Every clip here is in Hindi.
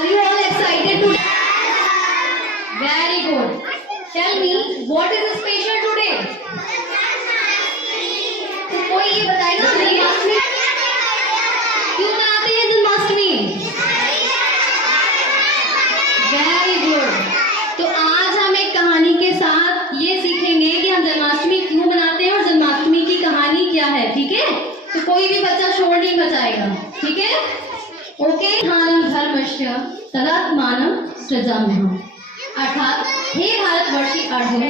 Are you all excited today? Very good. Tell me, what is special today? तो कोई ये बताएगा जन्माष्टमी क्यों मनाते हैं जन्माष्टमी? Very good. तो आज हम एक कहानी के साथ ये सीखेंगे कि हम जन्माष्टमी क्यों मनाते हैं और जन्माष्टमी की कहानी क्या है, ठीक है? तो कोई भी बच्चा शोर नहीं मचाएगा, ठीक है? ओके। ध्यानं धर्मस्य तदात्मानं सृजाम्यहम्। अर्थात हे भारतवर्षी अर्जुन,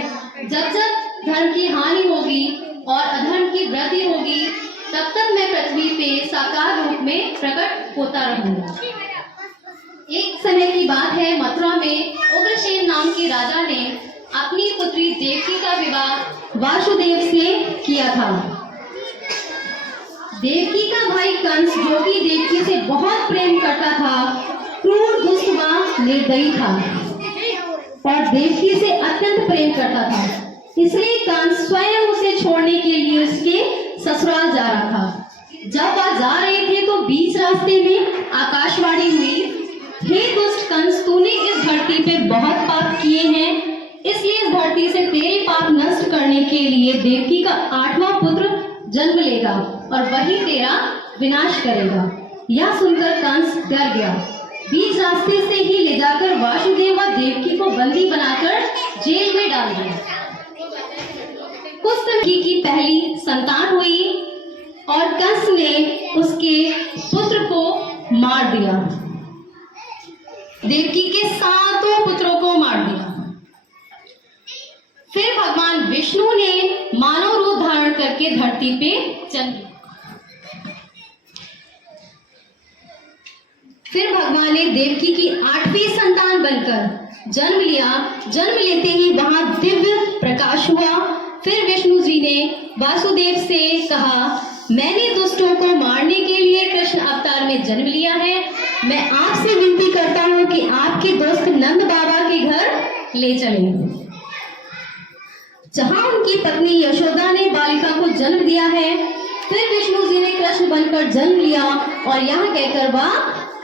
जब जब धर्म की हानि होगी और अधर्म की वृद्धि होगी तब तक मैं पृथ्वी पे साकार रूप में प्रकट होता रहूंगा। एक समय की बात है, मथुरा में उग्रसेन नाम के राजा ने अपनी पुत्री देवकी का विवाह वासुदेव से किया था। देवकी का भाई कंस, जो कि देवकी से बहुत प्रेम करता था, क्रूर, दुष्ट व निर्दयी था और देवकी से अत्यंत प्रेम करता था। इसलिए कंस स्वयं उसे छोड़ने के लिए उसके ससुराल जा रहा था। जब वह जा रहे थे तो बीच रास्ते में आकाशवाणी हुई, हे दुष्ट कंस, तूने इस धरती पे बहुत पाप किए हैं, इसलिए इस धरती से तेरे पाप नष्ट करने के लिए देवकी का 8वां पुत्र जन्म लेगा और वही तेरा विनाश करेगा। यह सुनकर कंस डर गया। बीच रास्ते से ही ले जाकर वासुदेव व देवकी को बंदी बनाकर जेल में डाल दिया। कुछ समय की पहली संतान हुई और कंस ने उसके पुत्र को मार दिया। देवकी के 7 पुत्रों को मार दिया। फिर भगवान विष्णु ने मानव रूप धारण करके धरती पे जन्म लिया। फिर भगवान ने देवकी की 8वीं संतान बनकर जन्म लिया। जन्म लेते ही वहां दिव्य प्रकाश हुआ। फिर विष्णु जी ने वासुदेव से कहा, मैंने दुष्टों को मारने के लिए कृष्ण अवतार में जन्म लिया है। मैं आपसे विनती करता हूँ कि आपके दोस्त नंद बाबा के घर ले चलें। जहां उनकी पत्नी यशोदा ने बालिका को जन्म दिया है। फिर विष्णु जी ने कृष्ण बनकर जन्म लिया और यह कहकर वह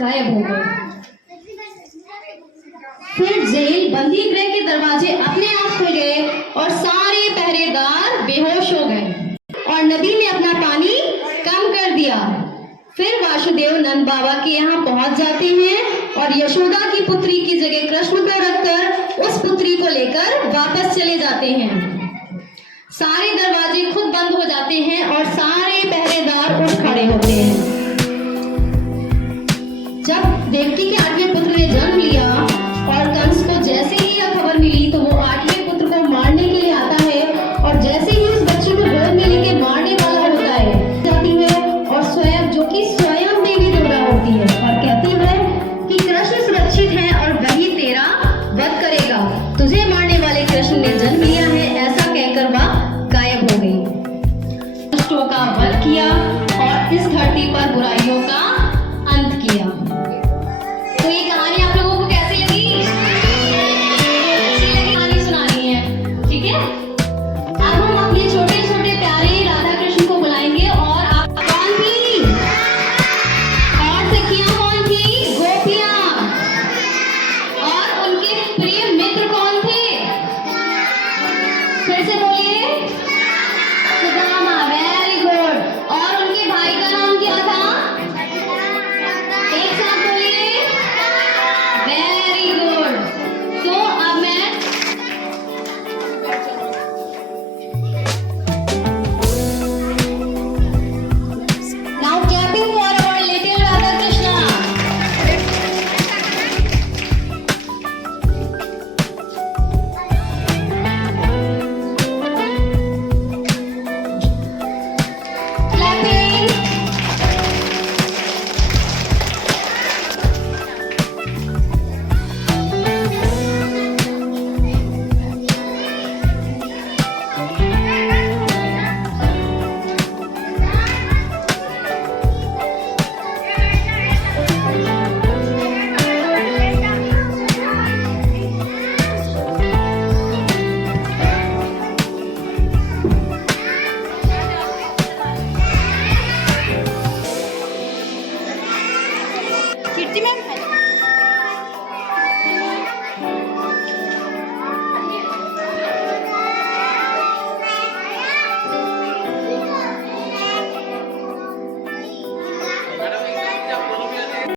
गायब हो गए। फिर जेल बंदी गृह के दरवाजे अपने आप खुल गए और सारे पहरेदार बेहोश हो गए और नदी ने अपना पानी कम कर दिया। फिर वासुदेव नंद बाबा के यहाँ पहुंच जाते हैं और यशोदा की पुत्री की जगह कृष्ण को रखकर उस पुत्री को लेकर वापस चले जाते हैं। सारे दरवाजे खुद बंद हो जाते हैं और सारे पहरेदार उठ खड़े होते हैं। जब देवकी के 8वें पुत्र ने जन्म लिया और कंस को जैसे ही यह खबर मिली तो वो 8वें पुत्र को मारने के लिए आता है और जैसे ही उस बच्चे को गोद में लेके मारने वाला होता है जाती है और स्वयं, जो कि स्वयं देवी दुर्गा होती है, और कहती है कि कृष्ण सुरक्षित है और वही तेरा वध करेगा। तुझे मारने वाले कृष्ण ने जन्म लिया है, ऐसा कहकर वह गायब हो गई। दुष्टों का वध किया और इस धरती पर बुराइयों का अंत किया। तो एक